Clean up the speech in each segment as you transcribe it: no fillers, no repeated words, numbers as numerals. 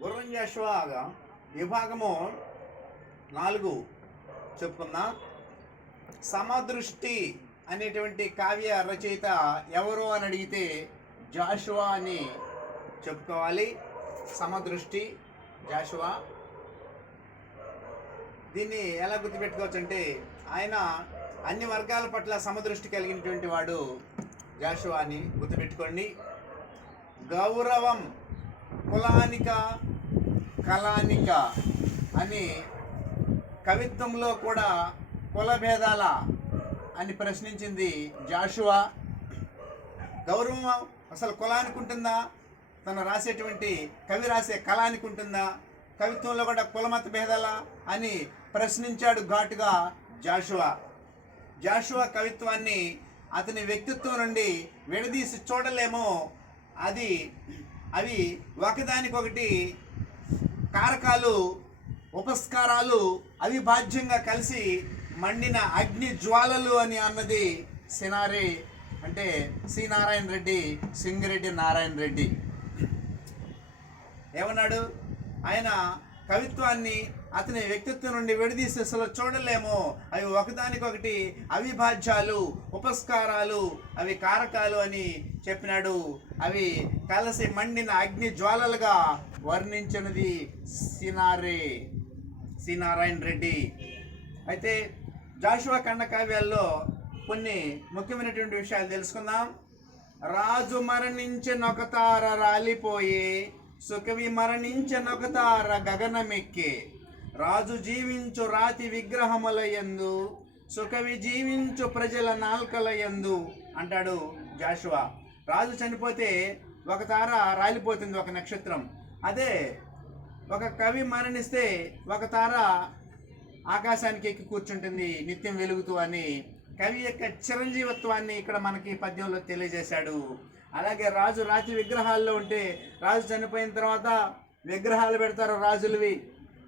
గుర్రం జాషువా విభాగము 4 చెప్పుకుందాం. సమదృష్టి అనేటువంటి కావ్య రచయిత ఎవరు అని అడిగితే జాషువా అని చెప్పుకోవాలి. సమదృష్టి జాషువా. దీన్ని ఎలా గుర్తుపెట్టుకోవచ్చు అంటే ఆయన అన్ని వర్గాల పట్ల సమదృష్టి కలిగినటువంటి వాడు జాషువా అని గుర్తుపెట్టుకోండి. గౌరవం కులానిక కళానిక అని కవిత్వంలో కూడా కుల భేదాల అని ప్రశ్నించింది జాషువా. గౌరవం అసలు కులానికి ఉంటుందా? తను రాసేటువంటి కవి రాసే కళానికి ఉంటుందా? కవిత్వంలో కూడా కులమత భేదాలా అని ప్రశ్నించాడు ఘాటుగా జాషువా. జాషువా కవిత్వాన్ని అతని వ్యక్తిత్వం నుండి విడదీసి చూడలేమో. అవి ఒకదానికొకటి కారకాలు ఉపస్కారాలు అవిభాజ్యంగా కలిసి మండిన అగ్ని జ్వాలలు అని అన్నది సినారే అంటే సి నారాయణ రెడ్డి, సింగిరెడ్డి నారాయణ రెడ్డి. ఏమన్నాడు ఆయన? కవిత్వాన్ని అతని వ్యక్తిత్వం నుండి విడదీసి అసలు చూడలేము. అవి ఒకదానికొకటి అవిభాజ్యాలు, ఉపస్కారాలు, అవి కారకాలు అని చెప్పినాడు. అవి కలిసి మండిన అగ్ని జ్వాలలుగా వర్ణించినది సి నారాయణ రెడ్డి. అయితే జాషువా ఖండ కావ్యాల్లో కొన్ని ముఖ్యమైనటువంటి విషయాలు తెలుసుకుందాం. రాజు మరణించినొకతార రాలిపోయే, సుకవి మరణించినొకతార గగనమెక్కే. రాజు జీవించు రాతి విగ్రహముల యందు, సుకవి జీవించు ప్రజల నాల్కల యందు అంటాడు జాషువా. రాజు చనిపోతే ఒక తార రాలిపోతుంది, ఒక నక్షత్రం. అదే ఒక కవి మరణిస్తే ఒక తార ఆకాశానికి ఎక్కి కూర్చుంటుంది నిత్యం వెలుగుతూ అని కవి యొక్క చిరంజీవత్వాన్ని ఇక్కడ మనకి పద్యంలో తెలియజేశాడు. అలాగే రాజు రాతి విగ్రహాల్లో ఉంటే రాజు చనిపోయిన తర్వాత విగ్రహాలు పెడతారు రాజులవి.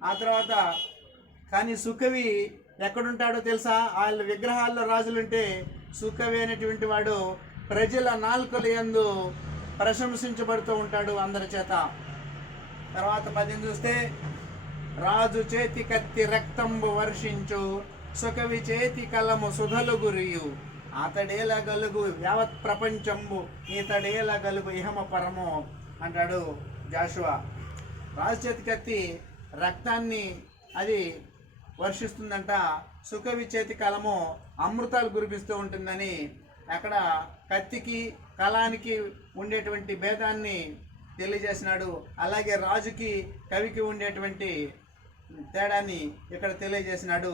ఆ తర్వాత కానీ సుకవి ఎక్కడుంటాడో తెలుసా? వాళ్ళ విగ్రహాల్లో రాజులుంటే సుకవి అనేటువంటి వాడు ప్రజల నాలుకల యందు ప్రశంసించబడుతూ ఉంటాడు అందరి చేత. తర్వాత పద్యం చూస్తే, రాజు చేతి కత్తి రక్తంబు వర్షించు, సుకవి చేతి కలము సుధలు గురియు. అతడేల గలుగు యావత్ ప్రపంచంబు, ఇతడేల గలుగు ఇహమ పరము అంటాడు జాషువా. రాజు చేతి కత్తి రక్తాన్ని అది వర్షిస్తుందంట, సుకవి చేతి కలము అమృతాలు కురిపిస్తూ ఉంటుందని అక్కడ కత్తికి కళానికి ఉండేటువంటి భేదాన్ని తెలియజేసినాడు. అలాగే రాజుకి కవికి ఉండేటువంటి తేడాన్ని ఇక్కడ తెలియజేసినాడు.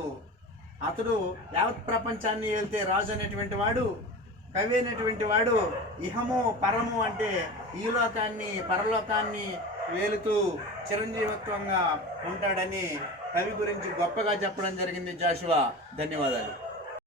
అతడు యావత్ ప్రపంచాన్ని వెళ్తే రాజు అనేటువంటి వాడు, కవి అనేటువంటి వాడు ఇహము పరము అంటే ఈ లోకాన్ని పరలోకాన్ని వేలుతూ చిరంజీవత్వంగా ఉంటాడని కవి గురించి గొప్పగా చెప్పడం జరిగింది జాషువా. ధన్యవాదాలు.